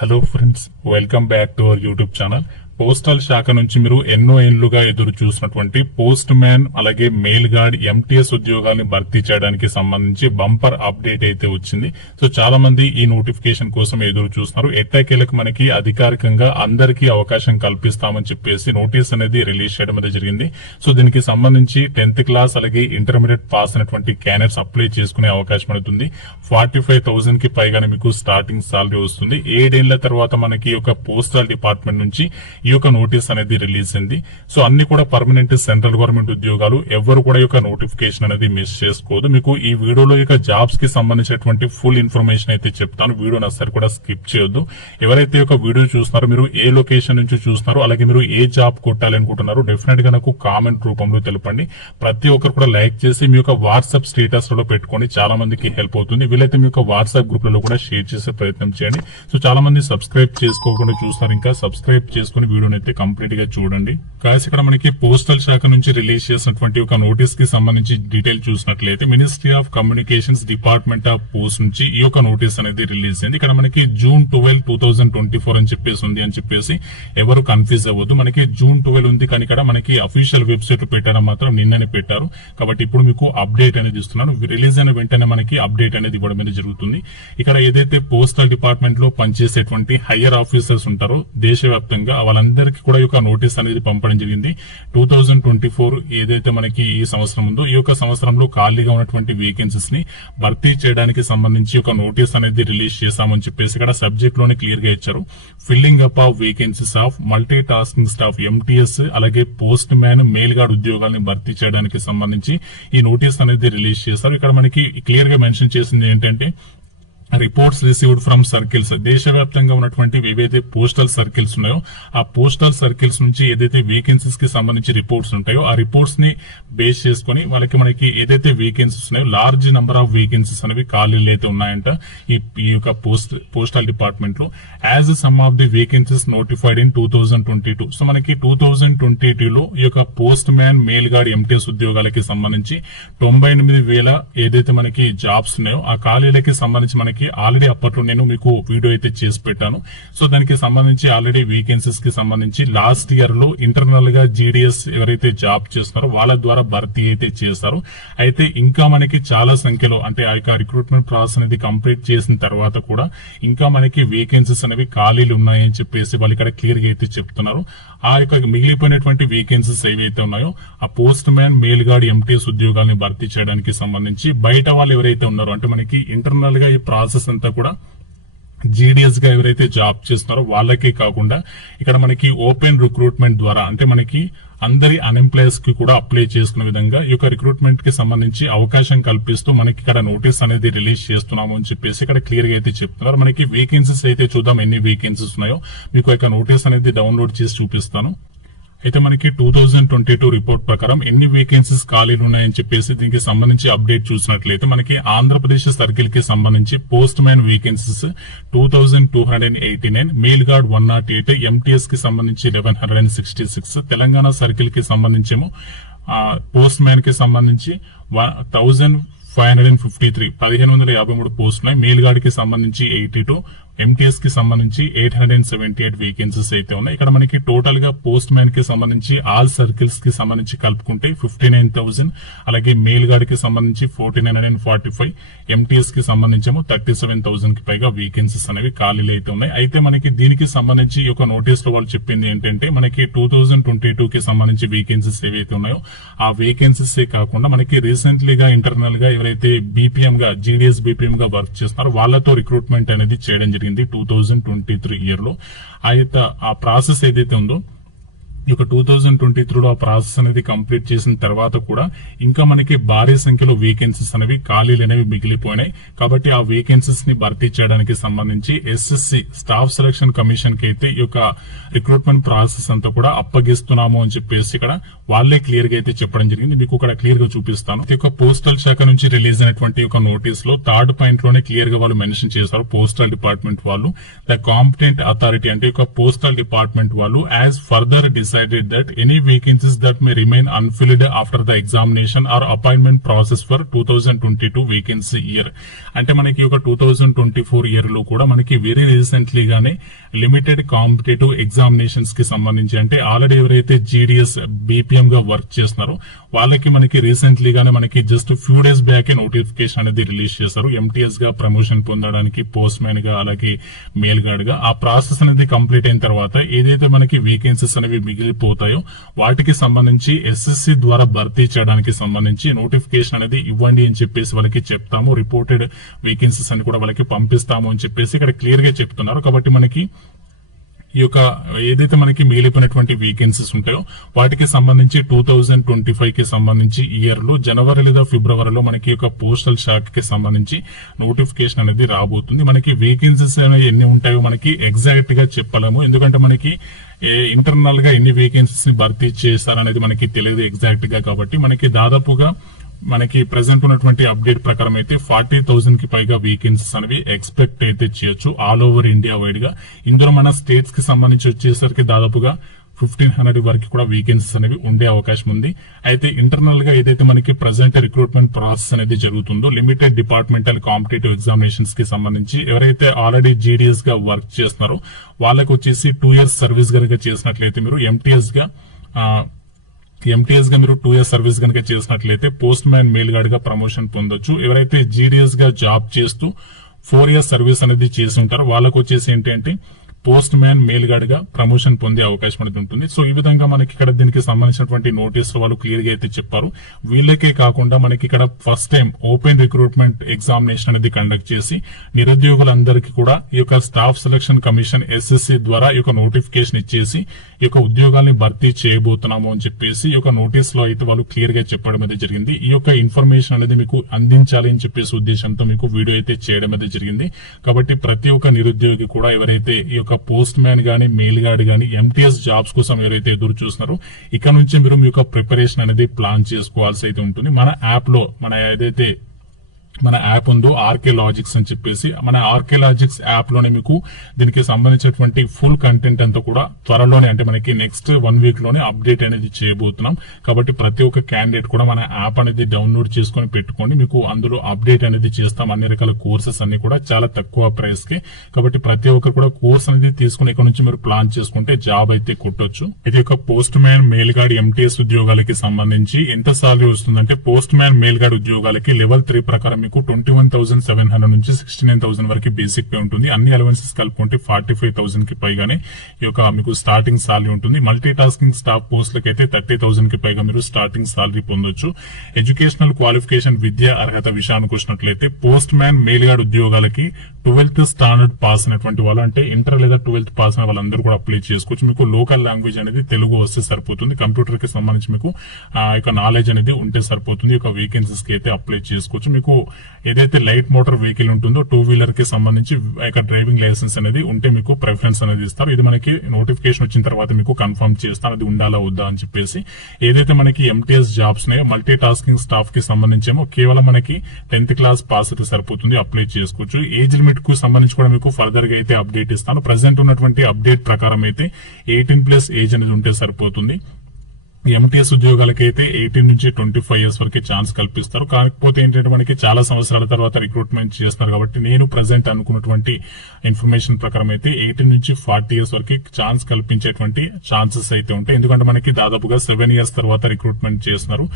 Hello friends, welcome back to our YouTube channel. Postal శాఖ నుంచి మీరు ఎన్నో ఏళ్లుగా ఎదురు చూసినటువంటి పోస్ట్ మ్యాన్ అలాగే మెయిల్ గార్డ్ ఎంటీఎస్ ఉద్యోగాల్ని భర్తీ చేయడానికి సంబంధించి బంపర్ అప్డేట్ అయితే వచ్చింది. సో చాలా మంది ఈ నోటిఫికేషన్ కోసం ఎదురు చూస్తున్నారు. ఎట్టకేలకు మనకి అధికారికంగా అందరికీ అవకాశం కల్పిస్తామని చెప్పేసి నోటీస్ అనేది రిలీజ్ చేయడం అనేది జరిగింది. సో దీనికి సంబంధించి 10th క్లాస్ అలాగే ఇంటర్మీడియట్ పాస్ అయినటువంటి క్యాండిడేట్స్ అప్లై చేసుకునే అవకాశం అవుతుంది. 45,000 కి పైగానే మీకు స్టార్టింగ్ సాలరీ వస్తుంది. 7 ఏళ్ల తర్వాత మనకి ఒక పోస్టల్ డిపార్ట్మెంట్ నుంచి ఈ యొక్క నోటీస్ అనేది రిలీజ్ అయింది. సో అన్ని కూడా పర్మనెంట్ సెంట్రల్ గవర్నమెంట్ ఉద్యోగాలు. ఎవరు కూడా ఈ యొక్క నోటిఫికేషన్ అనేది మిస్ చేసుకోవద్దు. మీకు ఈ వీడియోలో యొక్క జాబ్స్ కి సంబంధించినటువంటి ఫుల్ ఇన్ఫర్మేషన్ అయితే చెప్తాను. వీడియో నచ్చరు కూడా స్కిప్ చేయొద్దు. ఎవరైతే ఒక వీడియో చూస్తున్నారో మీరు ఏ లొకేషన్ నుంచి చూస్తున్నారో అలాగే మీరు ఏ జాబ్ కొట్టాలనుకుంటున్నారో డెఫినెట్ గా నాకు కామెంట్ రూపంలో తెలపండి. ప్రతి ఒక్కరు కూడా లైక్ చేసి మీ యొక్క వాట్సాప్ స్టేటస్ లో పెట్టుకొని చాలా మందికి హెల్ప్ అవుతుంది. వీలైతే మీ యొక్క వాట్సాప్ గ్రూప్ లలో కూడా షేర్ చేసే ప్రయత్నం చేయండి. సో చాలా మంది సబ్స్క్రైబ్ చేసుకోకుండా చూస్తారు. ఇంకా సబ్స్క్రైబ్ చేసుకుని వీడియోని అయితే కంప్లీట్ గా చూడండి. గాయస్, ఇక్కడ మనకి పోస్టల్ శాఖ నుంచి రిలీజ్ చేసినటువంటి ఒక నోటీస్ కి సంబంధించి డీటెయిల్ చూసినట్లయితే ministry of communications department of post నుంచి ఈ యొక్క నోటీస్ అనేది రిలీజ్ అయింది. ఇక్కడ మనకి June 12, 2024 అని చెప్పేసి ఉంది అని చెప్పేసి ఎవరు కన్ఫ్యూజ్ అవ్వద్దు. మనకి June 12 ఉంది, కానీ ఇక్కడ మనకి అఫీషియల్ వెబ్సైట్ పెట్టడం మాత్రం నిన్ననే పెట్టారు. కాబట్టి ఇప్పుడు మీకు అప్డేట్ అనేది ఇస్తున్నాను. రిలీజ్ అయిన వెంటనే మనకి అప్డేట్ అనేది ఇవ్వడం అనేది జరుగుతుంది. ఇక్కడ ఏదైతే పోస్టల్ డిపార్ట్మెంట్ లో పనిచేసేటువంటి హయ్యర్ ఆఫీసర్స్ ఉంటారో దేశవ్యాప్తంగా వాళ్ళందరికీ కూడా ఈ యొక్క నోటీస్ అనేది పంపడం జరిగింది. 2024 ఏదైతే మనకి ఈ సంవత్సరం ఉందో ఈ యొక్క సంవత్సరంలో ఖాళీగా ఉన్నటువంటి వేకెన్సీస్ ని భర్తీ చేయడానికి సంబంధించి ఒక నోటీస్ అనేది రిలీజ్ చేశామని చెప్పేసి ఇక్కడ సబ్జెక్ట్ లోనే క్లియర్ గా ఇచ్చారు. Filling up of vacancies of multi tasking staff MTS అలాగే పోస్ట్ మ్యాన్ మెయిల్ గార్డ్ ఉద్యోగాల్ని భర్తీ చేయడానికి సంబంధించి ఈ నోటీస్ అనేది రిలీజ్ చేశారు. ఇక్కడ మనకి క్లియర్ గా మెన్షన్ చేసింది ఏంటంటే రిపోర్ట్స్ రిసీవ్డ్ ఫ్రమ్ సర్కిల్స్. దేశవ్యాప్తంగా ఉన్నటువంటి ఏవైతే పోస్టల్ సర్కిల్స్ ఉన్నాయో ఆ పోస్టల్ సర్కిల్స్ నుంచి ఏదైతే వేకెన్సీస్ కి సంబంధించి రిపోర్ట్స్ ఉంటాయో ఆ రిపోర్ట్స్ ని బేస్ చేసుకుని మనకి ఏదైతే వేకెన్సీస్ ఉన్నాయో లార్జ్ నెంబర్ ఆఫ్ వేకెన్సీస్ అనేవి ఖాళీలు అయితే ఉన్నాయంట ఈ యొక్క పోస్టల్ డిపార్ట్మెంట్ లో. As some of the vacancies notified in 2022. So మనకి 2022 లో ఈ యొక్క post man mail guard MTS ఉద్యోగాలకి సంబంధించి 98,000 ఏదైతే మనకి జాబ్స్ ఉన్నాయో ఆ ఖాళీలకి సంబంధించి మనకి ఆల్రెడీ అప్పట్లో నేను మీకు వీడియో అయితే చేసి పెట్టాను. సో దానికి సంబంధించి ఆల్రెడీ వేకెన్సీస్ కి సంబంధించి లాస్ట్ ఇయర్ లో ఇంటర్నల్ గా జీడీఎస్ ఎవరైతే జాబ్ చేస్తున్నారో వాళ్ళ ద్వారా భర్తీ అయితే చేస్తారు. అయితే ఇంకా మనకి చాలా సంఖ్యలో అంటే ఆ యొక్క రిక్రూట్మెంట్ ప్రాసెస్ అనేది కంప్లీట్ చేసిన తర్వాత కూడా ఇంకా మనకి వేకెన్సీస్ అనేవి ఖాళీలు ఉన్నాయని చెప్పేసి వాళ్ళు ఇక్కడ క్లియర్ గా అయితే చెప్తున్నారు. ఆ యొక్క మిగిలిపోయినటువంటి వేకెన్సీస్ ఏవైతే ఉన్నాయో ఆ postman mail guard MTS ఉద్యోగాల్ని భర్తీ చేయడానికి సంబంధించి బయట వాళ్ళు ఎవరైతే ఉన్నారో అంటే మనకి ఇంటర్నల్ గా ఈ ప్రాసెస్ అంతా కూడా జీడీఎస్ గా ఎవరైతే జాబ్ చేస్తున్నారో వాళ్ళకే కాకుండా ఇక్కడ మనకి ఓపెన్ రిక్రూట్మెంట్ ద్వారా అంటే మనకి అందరి అన్ఎంప్లాయర్స్ కి కూడా అప్లై చేసుకునే విధంగా ఈ యొక్క రిక్రూట్మెంట్ కి సంబంధించి అవకాశం కల్పిస్తూ మనకి ఇక్కడ నోటీస్ అనేది రిలీజ్ చేస్తున్నాము అని చెప్పేసి ఇక్కడ క్లియర్ గా అయితే చెప్తున్నారు. మనకి వేకెన్సీస్ అయితే చూద్దాం ఎన్ని వేకెన్సీస్ ఉన్నాయో. మీకు యొక్క నోటీస్ అనేది డౌన్లోడ్ చేసి చూపిస్తాను. అయితే మనకి 2022 రిపోర్ట్ ప్రకారం ఎన్ని వేకెన్సీస్ ఖాళీలు ఉన్నాయని చెప్పేసి దీనికి సంబంధించి అప్డేట్ చూసినట్లయితే మనకి ఆంధ్రప్రదేశ్ సర్కిల్ కి సంబంధించి post man vacancies 2,289, mail gourd 108, MTS కి సంబంధించి 1,166, తెలంగాణ సర్కిల్ కి సంబంధించేమో పోస్ట్ మ్యాన్ కి సంబంధించి 1,553 1553 పోస్ట్ ఉన్నాయి. మెయిల్ గార్డ్ కి సంబంధించి 82, ఎంటీఎస్ కి సంబంధించి 878 వేకెన్సీస్ అయితే ఉన్నాయి. ఇక్కడ మనకి టోటల్ గా పోస్ట్ మ్యాన్ కి సంబంధించి ఆల్ సర్కిల్స్ కి సంబంధించి కలుపుకుంటే 59,000, అలాగే మెయిల్ గార్డ్ కి సంబంధించి 1,445, ఎంటీఎస్ కి సంబంధించేమో 37,000 కి పైగా వేకెన్సీస్ అనేవి ఖాళీలు అయితే ఉన్నాయి. అయితే మనకి దీనికి సంబంధించి ఒక నోటీస్ లో వాళ్ళు చెప్పింది ఏంటంటే మనకి 2022 కి సంబంధించి వేకెన్సీస్ ఏవైతే ఉన్నాయో ఆ వేకెన్సీస్ కాకుండా మనకి రీసెంట్లీగా ఇంటర్నల్ గా ఎవరైతే బీపీఎం గా జీడీఎస్ బీపీఎం గా వర్క్ చేస్తున్నారో వాళ్ళతో రిక్రూట్మెంట్ అనేది చేయడం జరిగింది 2023 ఇయర్ లో. అయితే ఆ ప్రాసెస్ ఏదైతే ఉందో ఈ యొక్క 2023లో ఆ ప్రాసెస్ అనేది కంప్లీట్ చేసిన తర్వాత కూడా ఇంకా మనకి భారీ సంఖ్యలో వేకెన్సీస్ అనేవి ఖాళీలు అనేవి మిగిలిపోయినాయి. కాబట్టి ఆ వేకెన్సీస్ ని భర్తీ చేయడానికి సంబంధించి ఎస్ఎస్సి స్టాఫ్ సెలక్షన్ కమిషన్ కి అయితే ఈ యొక్క రిక్రూట్మెంట్ ప్రాసెస్ అంతా కూడా అప్పగిస్తున్నాము అని చెప్పేసి ఇక్కడ వాళ్ళే క్లియర్ గా అయితే చెప్పడం జరిగింది. మీకు ఇక్కడ క్లియర్ గా చూపిస్తాను. ఈ యొక్క పోస్టల్ శాఖ నుంచి రిలీజ్ అయినటువంటి ఒక నోటీస్ లో 3rd పాయింట్ లోనే క్లియర్ గా వాళ్ళు మెన్షన్ చేశారు. పోస్టల్ డిపార్ట్మెంట్ వాళ్ళు ద కాంపిటెంట్ అథారిటీ అంటే ఒక పోస్టల్ డిపార్ట్మెంట్ వాళ్ళు as further decide decided that any vacancies that may remain unfilled after the examination or appointment process for 2022 vacancy year. అంటే మనకి ఒక 2024 ఇయర్ లో కూడా మనకి వెరీ రీసెంట్లీ గానే లిమిటెడ్ కాంపిటేటివ్ ఎగ్జామినేషన్స్ కి సంబంధించి అంటే ఆల్రెడీ ఎవరైతే జీడీఎస్ బీపీఎం గా వర్క్ చేస్తున్నారో వాళ్ళకి మనకి రీసెంట్లీ గానే మనకి just few days back notification అనేది రిలీజ్ చేశారు. ఎంటీఎస్ గా ప్రమోషన్ పొందడానికి పోస్ట్ మ్యాన్ గా అలాగే మేల్ గార్డ్ గా. ఆ ప్రాసెస్ అనేది కంప్లీట్ అయిన తర్వాత ఏదైతే మనకి వేకెన్సీస్ అనేవి మిగిలిపోతాయో వాటికి సంబంధించి ఎస్ఎస్సి ద్వారా భర్తీ చేయడానికి సంబంధించి నోటిఫికేషన్ అనేది ఇవ్వండి అని చెప్పేసి వాళ్ళకి చెప్తాము. రిపోర్టెడ్ వేకెన్సీస్ అని కూడా వాళ్ళకి పంపిస్తాము అని చెప్పేసి ఇక్కడ క్లియర్ గా చెప్తున్నారు. కాబట్టి మనకి ఈ యొక్క ఏదైతే మనకి మిగిలిపోయినటువంటి వేకెన్సీస్ ఉంటాయో వాటికి సంబంధించి 2025 కి సంబంధించి ఇయర్ లో జనవరి లేదా ఫిబ్రవరిలో మనకి యొక్క పోస్టల్ శాఖకి సంబంధించి నోటిఫికేషన్ అనేది రాబోతుంది. మనకి వేకెన్సీస్ ఎన్ని ఉంటాయో మనకి ఎగ్జాక్ట్ గా చెప్పలేము, ఎందుకంటే మనకి ఇంటర్నల్ గా ఎన్ని వేకెన్సీస్ ని భర్తీ చేస్తారనేది మనకి తెలియదు ఎగ్జాక్ట్ గా. కాబట్టి మనకి దాదాపుగా మనకి ప్రెసెంట్ ఉన్నటువంటి అప్డేట్ ప్రకారం అయితే 40,000 కి పైగా వేకెన్సీస్ అనేవి ఎక్స్పెక్ట్ అయితే చేయొచ్చు ఆల్ ఓవర్ ఇండియా వైడ్ గా. ఇందులో మన స్టేట్స్ కి సంబంధించి వచ్చేసరికి దాదాపుగా 1500 వరకు కూడా వేకెన్సీస్ అనేవి ఉండే అవకాశం ఉంది. అయితే ఇంటర్నల్ గా ఏదైతే మనకి ప్రెసెంట్ రిక్రూట్మెంట్ ప్రాసెస్ అనేది జరుగుతుందో లిమిటెడ్ డిపార్ట్మెంటల్ కాంపిటేటివ్ ఎగ్జామినేషన్స్ కి సంబంధించి ఎవరైతే ఆల్రెడీ జీడీఎస్ గా వర్క్ చేస్తున్నారో వాళ్ళకి వచ్చేసి 2 years సర్వీస్ కనుక చేసినట్లయితే మీరు ఎంటీఎస్ గా మీరు 2 years సర్వీస్ కనుక చేసినట్లయితే పోస్ట్ మ్యాన్ మేల్ గార్డ్ గా ప్రమోషన్ పొందొచ్చు. ఎవరైతే జీడీఎస్ గా జాబ్ చేస్తూ 4 years సర్వీస్ అనేది చేసి ఉంటారో వాళ్ళకు వచ్చేసి ఏంటంటే పోస్ట్ మ్యాన్ మేల్ గార్డ్ గా ప్రమోషన్ పొందే అవకాశం అనేది ఉంటుంది. సో ఈ విధంగా మనకి ఇక్కడ దీనికి సంబంధించినటువంటి నోటీస్ వాళ్ళు క్లియర్ గా అయితే చెప్పారు. వీళ్ళకే కాకుండా మనకి ఇక్కడ first time open recruitment examination అనేది కండక్ట్ చేసి నిరుద్యోగులందరికీ కూడా ఈ యొక్క స్టాఫ్ సెలక్షన్ కమిషన్ ఎస్ఎస్సి ద్వారా ఈ యొక్క నోటిఫికేషన్ ఇచ్చేసి ఈ యొక్క ఉద్యోగాల్ని భర్తీ చేయబోతున్నాము అని చెప్పేసి ఈ యొక్క నోటీస్ లో అయితే వాళ్ళు క్లియర్ గా చెప్పడం అయితే జరిగింది. ఈ యొక్క ఇన్ఫర్మేషన్ అనేది మీకు అందించాలి అని చెప్పేసి ఉద్దేశంతో మీకు వీడియో అయితే చేయడం అయితే జరిగింది. కాబట్టి ప్రతి ఒక్క నిరుద్యోగి కూడా ఎవరైతే ఈ యొక్క పోస్ట్ మ్యాన్ గానీ మెయిల్ గార్డ్ గానీ ఎంటీఎస్ జాబ్స్ కోసం ఎవరైతే ఎదురు చూస్తున్నారో ఇక నుంచి మీరు మీ యొక్క ప్రిపరేషన్ అనేది ప్లాన్ చేసుకోవాల్సి అయితే ఉంటుంది. మన యాప్ లో మన యాప్ ఉందో ఆర్కే లాజిక్స్ అని చెప్పేసి మన ఆర్కే లాజిక్స్ యాప్ లోనే మీకు దీనికి సంబంధించినటువంటి ఫుల్ కంటెంట్ అంతా కూడా త్వరలోనే అంటే మనకి నెక్స్ట్ 1 week లోనే అప్డేట్ అనేది చేయబోతున్నాం. కాబట్టి ప్రతి ఒక్క క్యాండిడేట్ కూడా మన యాప్ అనేది డౌన్లోడ్ చేసుకొని పెట్టుకోండి. మీకు అందులో అప్డేట్ అనేది చేస్తాం. అన్ని రకాల కోర్సెస్ అన్ని కూడా చాలా తక్కువ ప్రైస్ కి. కాబట్టి ప్రతి ఒక్కరు కూడా కోర్స్ అనేది తీసుకుని ఇక్కడ నుంచి మీరు ప్లాన్ చేసుకుంటే జాబ్ అయితే కొట్టొచ్చు. ఇది ఒక post man mail guard MTS ఉద్యోగాలకి సంబంధించి ఎంత సాలరీ వస్తుందంటే పోస్ట్ మ్యాన్ మెయిల్ గార్డ్ ఉద్యోగాలకి లెవెల్ 3 ప్రకారం మీకు 21,700 నుంచి 69,000 వరకు బేసిక్ పే ఉంటుంది. అన్ని అలవెన్సెస్ కలుపుకుంటే 45,000 కి పైగానే ఈ యొక్క మీకు స్టార్టింగ్ సాలరీ ఉంటుంది. మల్టీ టాస్కింగ్ స్టాఫ్ పోస్టులకి అయితే 30,000 కి పైగా మీరు స్టార్టింగ్ సాలరీ పొందొచ్చు. ఎడ్యుకేషనల్ క్వాలిఫికేషన్ విద్యా అర్హత విషయానికి వచ్చినట్లయితే పోస్ట్ మ్యాన్ మెయిల్ గార్డ్ ఉద్యోగాలకి 12th స్టాండర్డ్ పాస్ అయినటువంటి వాళ్ళు అంటే ఇంటర్ లేదా 12th పాస్ అయిన వాళ్ళందరూ కూడా అప్లై చేసుకోవచ్చు. మీకు లోకల్ లాంగ్వేజ్ అనేది తెలుగు వస్తే సరిపోతుంది. కంప్యూటర్ కి సంబంధించి మీకు నాలెడ్జ్ అనేది ఉంటే సరిపోతుంది. ఈ యొక్క వేకెన్సీస్ కి అయితే అప్లై చేసుకోవచ్చు. మీకు ఏదైతే లైట్ మోటార్ వెహికల్ ఉంటుందో 2 wheeler కి సంబంధించి డ్రైవింగ్ లైసెన్స్ అనేది ఉంటే మీకు ప్రిఫరెన్స్ అనేది ఇస్తారు. ఇది మనకి నోటిఫికేషన్ వచ్చిన తర్వాత మీకు కన్ఫర్మ్ చేస్తాను అది ఉండాలా వద్దా అని చెప్పేసి. ఏదైతే మనకి ఎంటీఎస్ జాబ్స్ నే మల్టీ టాస్కింగ్ స్టాఫ్ కి సంబంధించేమో కేవలం మనకి 10th క్లాస్ పాస్ అయితే సరిపోతుంది, అప్లై చేసుకోవచ్చు. ఏజ్ లిమిట్ కు సంబంధించి కూడా మీకు ఫర్దర్ గా అయితే అప్డేట్ ఇస్తాను. ప్రెసెంట్ ఉన్నటువంటి అప్డేట్ ప్రకారం అయితే 18+ ఏజ్ అనేది ఉంటే సరిపోతుంది. ఎంటీఎస్ ఉద్యోగాలకైతే 18 నుంచి 25 years వరకు ఛాన్స్ కల్పిస్తారు. కాకపోతే ఏంటంటే మనకి చాలా సంవత్సరాల తర్వాత రిక్రూట్మెంట్ చేస్తారు. కాబట్టి నేను ప్రెసెంట్ అనుకున్నటువంటి ఇన్ఫర్మేషన్ ప్రకారం అయితే 18 నుంచి 40 years వరకు ఛాన్స్ కల్పించేటువంటి ఛాన్సెస్ అయితే ఉంటాయి. ఎందుకంటే మనకి దాదాపుగా 7 years తర్వాత రిక్రూట్మెంట్ చేస్తున్నారు.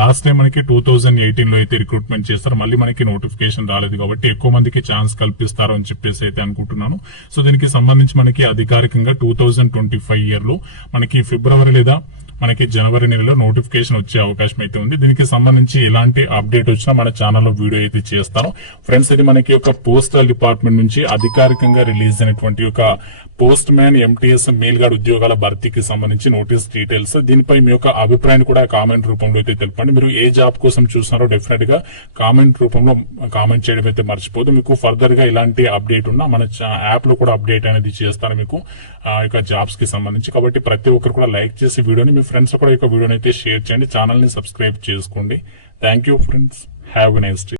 లాస్ట్ టైం మనకి 2018 లో అయితే రిక్రూట్మెంట్ చేస్తారు. మళ్ళీ మనకి నోటిఫికేషన్ రాలేదు కాబట్టి ఎక్కువ మందికి ఛాన్స్ కల్పిస్తారు అని చెప్పేసి అయితే అనుకుంటున్నాను. సో దీనికి సంబంధించి మనకి అధికారికంగా 2025 year లో మనకి ఫిబ్రవరి లేదా మనకి జనవరి నెలలో నోటిఫికేషన్ వచ్చే అవకాశం అయితే ఉంది. దీనికి సంబంధించి ఎలాంటి అప్డేట్ వచ్చినా మన ఛానల్లో వీడియో అయితే చేస్తాను. ఫ్రెండ్స్ ఇది మనకి ఒక పోస్టల్ డిపార్ట్మెంట్ నుంచి అధికారికంగా రిలీజ్ అయినటువంటి ఒక post man MTS mail gourd ఉద్యోగాల భర్తీకి సంబంధించి నోటీస్ డీటెయిల్స్. దీనిపై మీ యొక్క అభిప్రాయాన్ని కూడా కామెంట్ రూపంలో అయితే తెలపండి. మీరు ఏ జాబ్ కోసం చూస్తున్నారో డెఫినెట్ గా కామెంట్ రూపంలో కామెంట్ చేయడం అయితే మర్చిపోదు. మీకు ఫర్దర్ గా ఇలాంటి అప్డేట్ ఉన్నా మన యాప్ లో కూడా అప్డేట్ అనేది చేస్తాను మీకు జాబ్స్ కి సంబంధించి. కాబట్టి ప్రతి ఒక్కరు కూడా లైక్ చేసి వీడియోని మీ ఫ్రెండ్స్ కూడా ఈ వీడియోని అయితే షేర్ చేయండి. ఛానల్ ని సబ్స్క్రైబ్ చేసుకోండి. Thank you friends. Have a nice day.